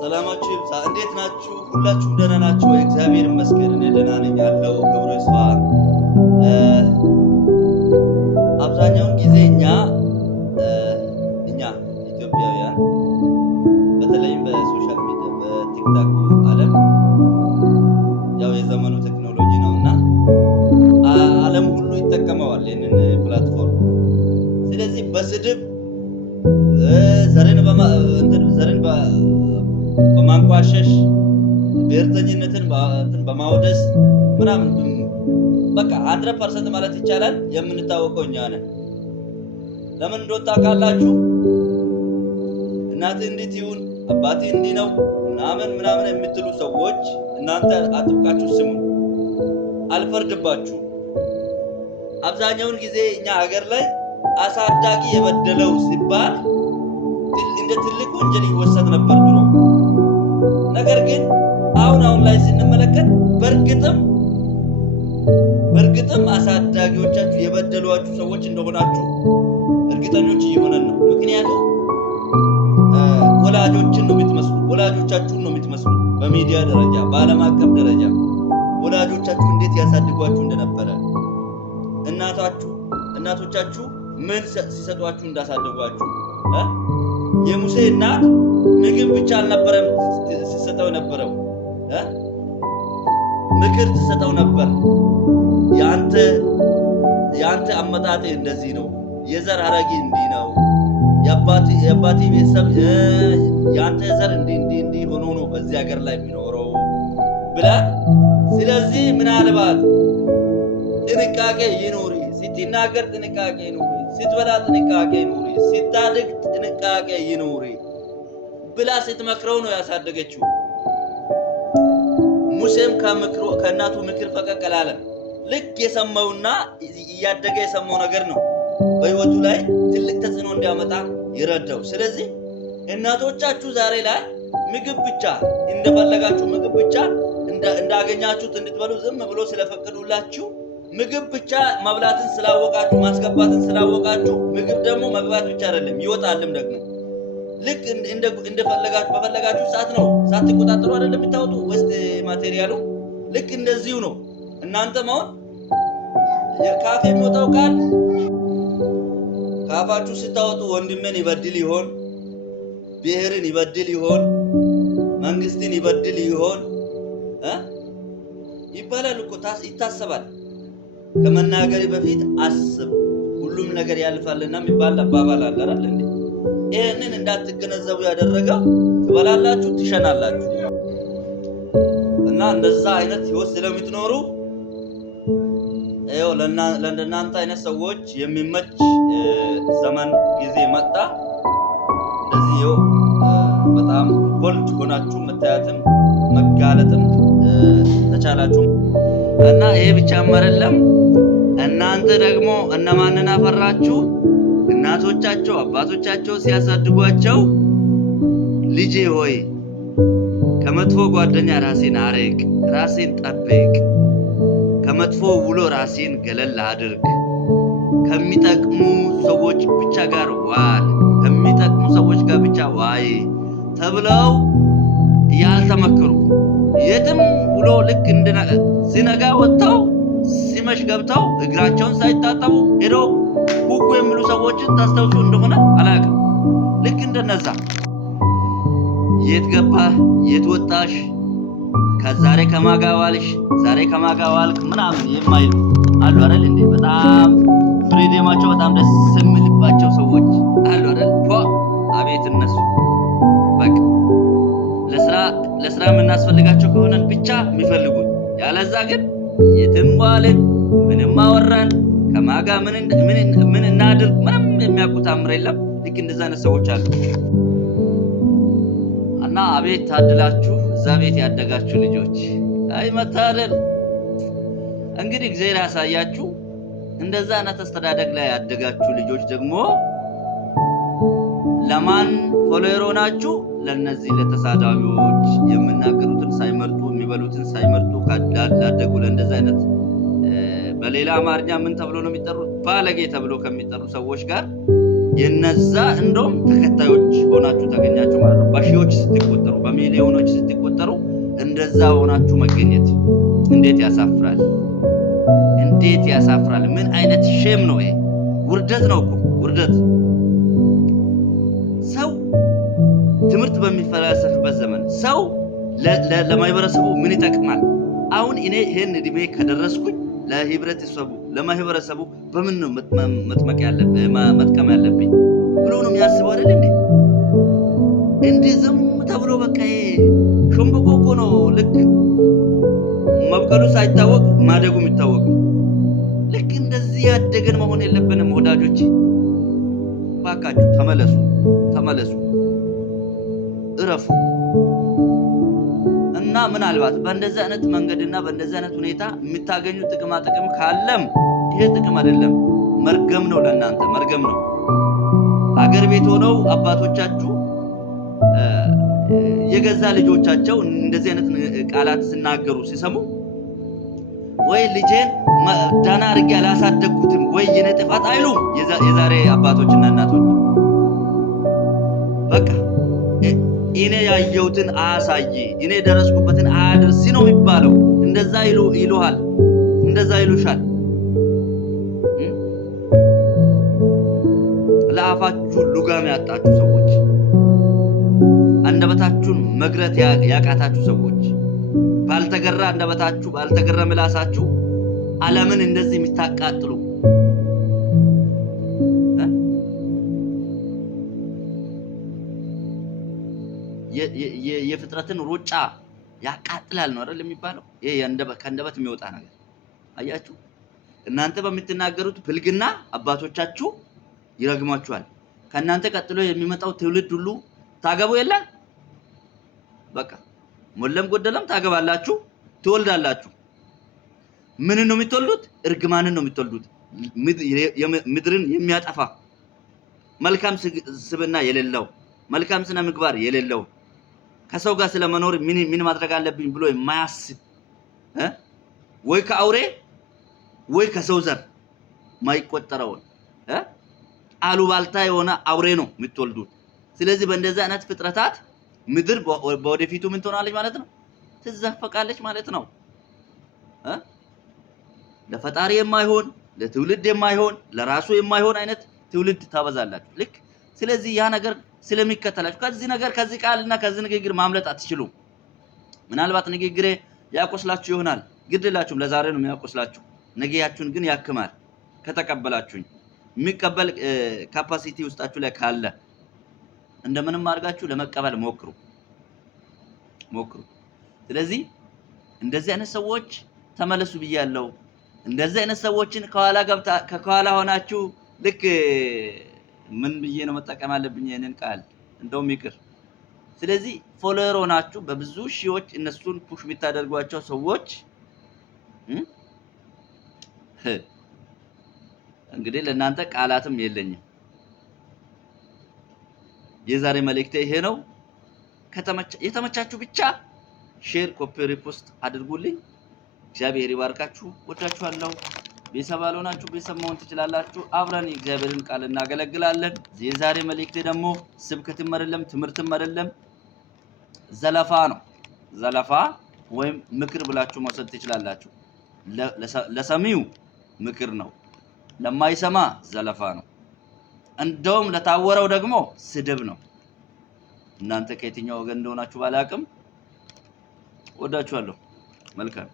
ሰላማችሁ ይብዛ። እንዴት ናችሁ? ሁላችሁም ደህና ናችሁ? እግዚአብሔር ይመስገን እኔ ደህና ነኝ ያለው ክብሩ ይስፋ። አብዛኛውን ጊዜ እኛ ኢትዮጵያውያን በተለይም በሶሻል ሚዲያ በቲክታክ ዓለም ያው የዘመኑ ቴክኖሎጂ ነውና ዓለም ሁሉ ይጠቀመዋል ይህንን ፕላትፎርም። ስለዚህ በስድብ ዘርን በማንቋሸሽ ብሔርተኝነትን በማውደስ ምናምን በቃ 100% ማለት ይቻላል የምንታወቀው እኛ ነን። ለምን እንደወጣ ታውቃላችሁ? እናቴ እንዴት ይሁን አባቴ እንዲህ ነው ምናምን የምትሉ ሰዎች እናንተ አጥብቃችሁ ስሙ፣ አልፈርድባችሁ። አብዛኛውን ጊዜ እኛ ሀገር ላይ አሳዳጊ የበደለው ሲባል እንደ ትልቅ ወንጀል ይወሰድ ነበር ድሮ። ነገር ግን አሁን ላይ ስንመለከት በእርግጥም አሳዳጊዎቻችሁ የበደሏችሁ ሰዎች እንደሆናችሁ እርግጠኞች እየሆነን ነው። ምክንያቱም ወላጆቻችሁን ነው የምትመስሉ። በሚዲያ ደረጃ በዓለም አቀፍ ደረጃ ወላጆቻችሁ እንዴት ያሳድጓችሁ እንደነበረ እናቶቻችሁ ምን ሲሰጧችሁ እንዳሳደጓችሁ የሙሴ እናት ምግብ ብቻ አልነበረም ሲሰጠው ነበረው ምክር ትሰጠው ነበር። ያንተ አመጣጤ እንደዚህ ነው፣ የዘር ሐረጊ እንዲህ ነው፣ የአባቴ ቤተሰብ ያንተ ዘር እንዲህ ሆኖ ነው በዚህ ሀገር ላይ የሚኖረው ብላ። ስለዚህ ምናልባት ጥንቃቄ ይኑሪ፣ ስትናገር ጥንቃቄ ይኑሪ፣ ስትበላ ጥንቃቄ ይኑሪ፣ ስታድግ ጥንቃቄ ይኑሪ ብላ ስትመክረው ነው ያሳደገችው። ሙሴም ከእናቱ ምክር ፈቀቅ አላለም። ልክ የሰማውና እያደገ የሰማው ነገር ነው በህይወቱ ላይ ትልቅ ተጽዕኖ እንዲያመጣ ይረዳው። ስለዚህ እናቶቻችሁ ዛሬ ላይ ምግብ ብቻ እንደፈለጋችሁ ምግብ ብቻ እንዳገኛችሁት እንድትበሉ ዝም ብሎ ስለፈቀዱላችሁ ምግብ ብቻ መብላትን ስላወቃችሁ ማስገባትን ስላወቃችሁ ምግብ ደግሞ መግባት ብቻ አይደለም ይወጣልም ደግሞ ልክ እንደፈለጋችሁ በፈለጋችሁ ሰዓት ነው ሳትቆጣጠሩ አይደለም የምታወጡ ውስጥ ማቴሪያሉ። ልክ እንደዚሁ ነው እናንተ መሆን ካፌ የሚወጣው ቃል ካፋችሁ ስታወጡ ወንድምን ይበድል ይሆን፣ ብሔርን ይበድል ይሆን፣ መንግስትን ይበድል ይሆን ይባላል እኮ ይታሰባል። ከመናገር በፊት አስብ፣ ሁሉም ነገር ያልፋልና የሚባል አባባል አለ አይደል እንዴ? ይሄንን እንዳትገነዘቡ ያደረገው ትበላላችሁ፣ ትሸናላችሁ እና እንደዛ አይነት ህይወት ስለምትኖሩ ለእናንተ አይነት ሰዎች የሚመች ዘመን ጊዜ መጣ። እንደዚህ በጣም ቦልድ ሆናችሁ መታየትም መጋለጥም ተቻላችሁ እና ይሄ ብቻም አይደለም። እናንተ ደግሞ እነማንን አፈራችሁ? እናቶቻቸው አባቶቻቸው ሲያሳድጓቸው ልጄ ሆይ ከመጥፎ ጓደኛ ራሴን አርቅ፣ ራሴን ጠብቅ፣ ከመጥፎ ውሎ ራሴን ገለል አድርግ፣ ከሚጠቅሙ ሰዎች ብቻ ጋር ዋል፣ ከሚጠቅሙ ሰዎች ጋር ብቻ ዋይ ተብለው ያልተመከሩ የትም ውሎ ልክ ሲነጋ ወጥተው ሲመሽ ገብተው እግራቸውን ሳይታጠቡ ሄዶ ኩኩ የሚሉ ሰዎችን ታስተውሱ እንደሆነ አላውቅም። ልክ እንደነዛ የት ገባህ የት ወጣሽ ከዛሬ ከማጋ ዋልሽ ዛሬ ከማጋ ዋልክ ምናምን የማይሉ አሉ አይደል እንዴ? በጣም ፍሪደማቸው በጣም ደስ የሚልባቸው ሰዎች አሉ አይደል? አቤት እነሱ በቃ ለስራ የምናስፈልጋቸው ከሆነን ብቻ የሚፈልጉን፣ ያለዛ ግን የትም ዋልን ምንም አወራን ከማጋ ምን እናድርግ ምንም የሚያውቁት አምር የለም። ልክ እንደዛ አይነት ሰዎች አሉ እና አቤት ታድላችሁ እዛ ቤት ያደጋችሁ ልጆች። አይ መታደል እንግዲህ እግዚአብሔር ያሳያችሁ። እንደዛ አይነት አስተዳደግ ላይ ያደጋችሁ ልጆች ደግሞ ለማን ፎሎወር ሆናችሁ? ለነዚህ ለተሳዳቢዎች የምናገሩትን ሳይመርጡ የሚበሉትን ሳይመርጡ ላደጉ ለእንደዛ አይነት በሌላ አማርኛ ምን ተብሎ ነው የሚጠሩት? ባለጌ ተብሎ ከሚጠሩ ሰዎች ጋር የነዛ እንደውም ተከታዮች ሆናችሁ ታገኛችሁ ማለት ነው። በሺዎች ስትቆጠሩ በሚሊዮን እንደዛ ሆናችሁ መገኘት እንዴት ያሳፍራል! እንዴት ያሳፍራል! ምን አይነት ሼም ነው ይሄ! ውርደት ነው እኮ ውርደት። ሰው ትምህርት በሚፈላሰፍበት ዘመን ሰው ለማህበረሰቡ ምን ይጠቅማል? አሁን እኔ ይሄን እድሜ ከደረስኩኝ ለማህበረሰቡ በምን ነው መጥቀም ያለብኝ ብሎ ነው የሚያስበው አይደል እንዴ? እንዴ ዝም ተብሎ በቃ ሾምበቆ እኮ ነው። ልክ መብቀሉ ሳይታወቅ ማደጉ የሚታወቀው። ልክ እንደዚህ ያደገን መሆን የለብንም ወዳጆች። ባካችሁ ተመለሱ፣ እረፉ። እና ምናልባት በእንደዚህ አይነት መንገድና በእንደዚህ አይነት ሁኔታ የምታገኙ ጥቅም ካለም ይሄ ጥቅም አይደለም፣ መርገም ነው። ለእናንተ መርገም ነው። አገር ቤት ሆነው አባቶቻችሁ የገዛ ልጆቻቸው እንደዚህ አይነት ቃላት ሲናገሩ ሲሰሙ ወይ ልጄን ዳና አድርጌ አላሳደግኩትም ወይ የኔ ጥፋት አይሉም። የዛሬ አባቶችና እናቶች በቃ እኔ ያየሁትን አሳይ፣ እኔ ደረስኩበትን አያድርስ ነው የሚባለው። እንደዛ ይሉሃል፣ እንደዛ ይሉሻል። ለአፋችሁ ሉጋም ያጣችሁ ሰዎች፣ አንደበታችሁን መግረት ያቃታችሁ ሰዎች፣ ባልተገራ አንደበታችሁ ባልተገራ ምላሳችሁ ዓለምን እንደዚህ የምታቃጥሉ የፍጥረትን ሩጫ ያቃጥላል ነው አይደል የሚባለው? ይሄ ከአንደበት የሚወጣ ነገር አያችሁ። እናንተ በምትናገሩት ብልግና አባቶቻችሁ ይረግማችኋል። ከእናንተ ቀጥሎ የሚመጣው ትውልድ ሁሉ ታገቡ የለ በቃ ሞለም ጎደለም ታገባላችሁ፣ ትወልዳላችሁ። ምን ነው የምትወልዱት? እርግማንን ነው የምትወልዱት። ምድርን የሚያጠፋ መልካም ስብዕና የሌለው መልካም ስነ ምግባር የሌለው ከሰው ጋር ስለመኖር ምን ማድረግ አለብኝ ብሎ የማያስብ ወይ ከአውሬ ወይ ከሰው ዘር ማይቆጠረውን አሉባልታ የሆነ አውሬ ነው የምትወልዱት። ስለዚህ በእንደዚህ አይነት ፍጥረታት ምድር በወደፊቱ ምን ትሆናለች ማለት ነው? ትዘፈቃለች ማለት ነው። ለፈጣሪ የማይሆን ለትውልድ የማይሆን ለራሱ የማይሆን አይነት ትውልድ ታበዛላችሁ። ልክ ስለዚህ ያ ነገር ስለሚከተላችሁ ከዚህ ቃልና ከዚህ ንግግር ማምለጥ አትችሉም። ምናልባት ንግግሬ ያቆስላችሁ ይሆናል፣ ግድላችሁም ለዛሬ ነው የሚያቆስላችሁ። ነገያችሁን ግን ያክማል ከተቀበላችሁኝ። የሚቀበል ካፓሲቲ ውስጣችሁ ላይ ካለ እንደምንም አድርጋችሁ ለመቀበል ሞክሩ። ስለዚህ እንደዚህ አይነት ሰዎች ተመለሱ ብያለሁ። እንደዚህ አይነት ሰዎችን ከኋላ ሆናችሁ ልክ ምን ብዬ ነው መጠቀም አለብኝ ይሄንን ቃል እንደውም ይቅር። ስለዚህ ፎሎወር ሆናችሁ በብዙ ሺዎች እነሱን ፑሽ የምታደርጓቸው ሰዎች እንግዲህ ለእናንተ ቃላትም የለኝም። የዛሬ መልእክቴ ይሄ ነው። የተመቻችሁ ብቻ ሼር፣ ኮፒ፣ ሪፖስት አድርጉልኝ። እግዚአብሔር ይባርካችሁ። ወዳችኋለሁ። ቤተሰብ ያልሆናችሁ ቤተሰብ መሆን ትችላላችሁ። አብረን የእግዚአብሔርን ቃል እናገለግላለን። የዛሬ መልእክቴ ደግሞ ስብከትም አይደለም ትምህርትም አይደለም፣ ዘለፋ ነው። ዘለፋ ወይም ምክር ብላችሁ መውሰድ ትችላላችሁ። ለሰሚው ምክር ነው፣ ለማይሰማ ዘለፋ ነው። እንደውም ለታወረው ደግሞ ስድብ ነው። እናንተ ከየትኛው ወገን እንደሆናችሁ ባላቅም ወዳችኋለሁ። መልካም